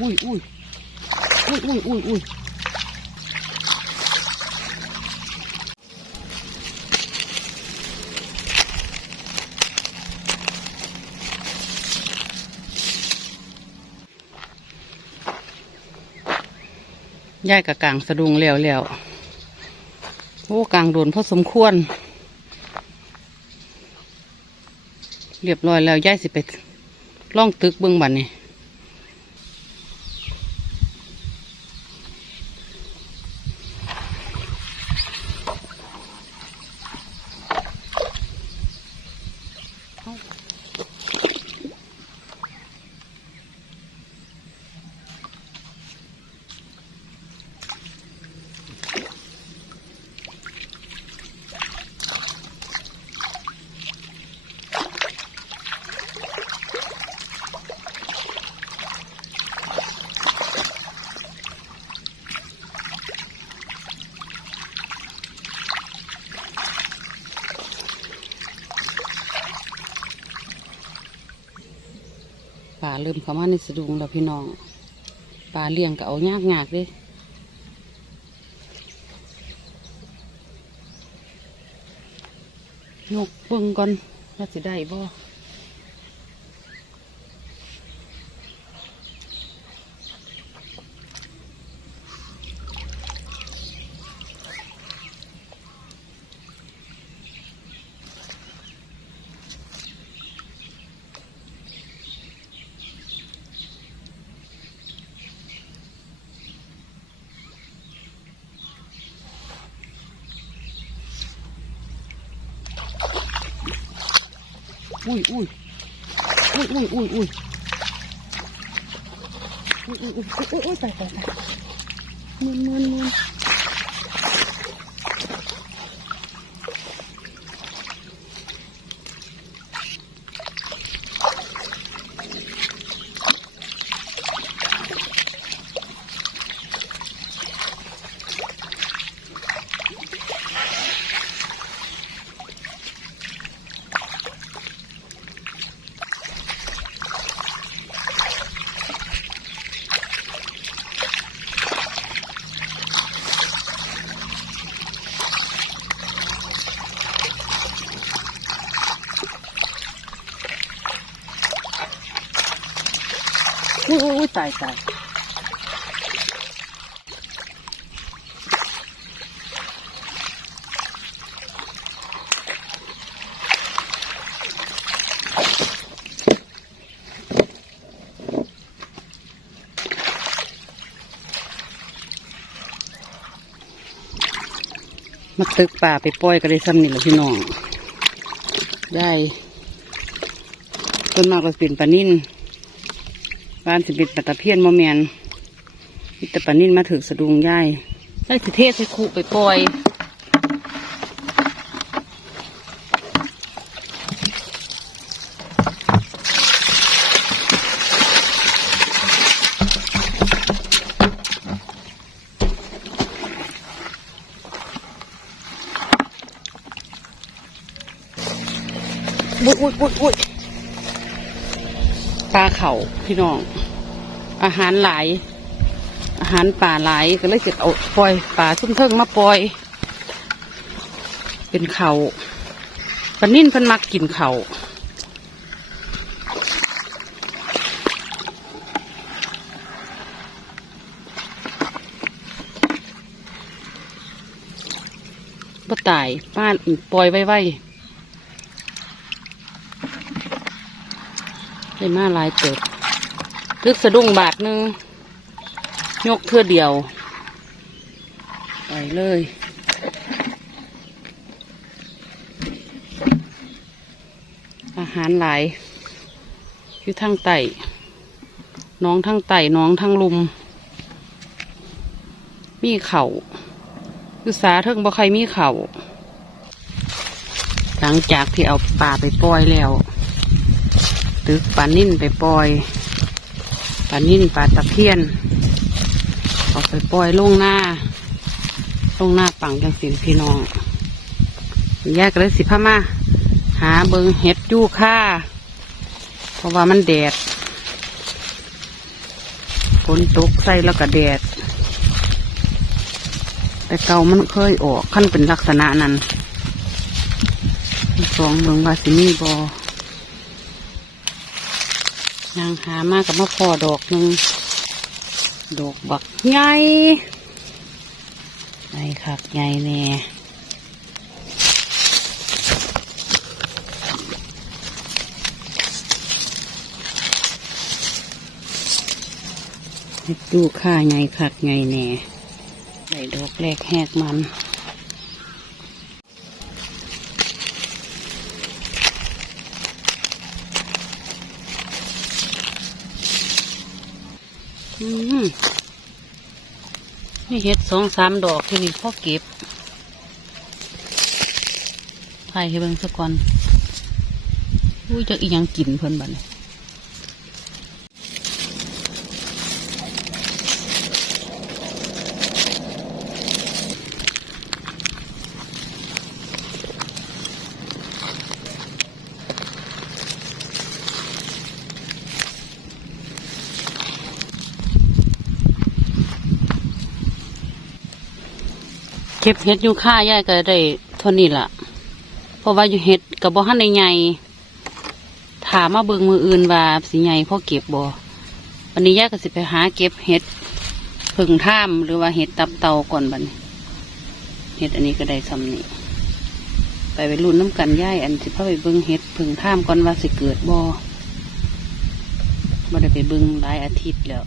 อุ้ยอุ้ยอุ้ยอุ้ยอุ้ยอุ้ยย่ายกับกลางสะดุงแล้วแล้วโอ้กลางโดนพอสมควร เรียบร้อยแล้วย่ายสิไปล่องตึกเบื้องบันนี่ ป่าเริ่มเข้ามาในสะดุงแล้วพี่น้องป่าเลี้ยงก็เอายากยากๆเลยยกเบิ่งก่อนว่าสิได้บ่ อุ้ยอุ้ยอุ้ยอุ้ยอุ้ยอุ้ยอุ้ยอุ้ยอุ้ยอุ้ยอุ้ยตายตายตายมึนมึนมึน ตายตายมาตึกป่าไปปล่อยกันได้ซ้ำนี่แหละพี่น้อง ได้ต้นมากก็เป็นปลานิ่น บ้านสิเป็นปลาตะเพียนมอแมนมิตรปานินมาถึงสะดุงย่ายใส่สิเทศใส่ขู่ไปปล่อยอุ้ยอุ้ยอุ้ยาเขาพี่น้อง อาหารหลาย อาหารป่าหลายก็เลยเก็บเอาปล่อยป่าชุ่มเทิงมาปล่อย เป็นเขาปนิ่นพิ่นมักกินเขาบ่ตายป้านปล่อยไว้ไว้ ได้มาลายเติบลึกสะดุ้งบาทหนึง ยกเพื่อเดียวไปเลยอาหารหลายอยู่ทางไตน้องทางไตน้องทางลุม มีเขา่าอยู่สาเทิงบ่ใครมีเขา่าหลังจากที่เอาปลาไปปล่อยแล้ว ตึกปลานิ่นไปปล่อยปลานิ่นปลาตะเพียนเออกไปปล่อยลงหน้าลงหน้าปังจังสินพี่น้องแยกเลยสิพะมาหาเบิงเห็ดยู่ค่าเพราะว่ามันแดดนตกใส่แล้วก็แดด แต่เก่ามันเคยออกขั้นเป็นลักษณะนั้นสองเบิงว่าสิมีบอ นางหามากกับมะพร้าวดอกหนึ่งดอกบักใหญ่ใหญ่คักใหญ่แน่ดูค่าใหญ่คักใหญ่แน่ได้ดอกแรกแหกมัน นี่เห็ดสองสามดอกที่นี่พ่อเก็บไผ่ให้เบิ่งสักก่อนอุ้ยจะอีหยังกินเพิ่นบ้านี้ เก็บเห็ดอยู่ค่ายายก็ได้เท่านี้ล่ะ เพราะว่าอยู่เห็ดกับบ่หันในใหญ่ถามมาเบิ่งมืออื่นว่าสิใหญ่พ่อเก็บบ่วันนี้ยายก็สิไปหาเก็บเห็ดผึ่งท่ามหรือว่าเห็ดตับเตาก่อนบัดนี้เห็ดอันนี้ก็ได้ซ้ำนี่ไปไปรุ่นน้ำกันย่ายอันสิพาไปเบิ่งเห็ดผึ่งท่ามก่อนว่าสิเกิดบ่บ่ได้ไปเบิ่งหลายอาทิตย์แล้ว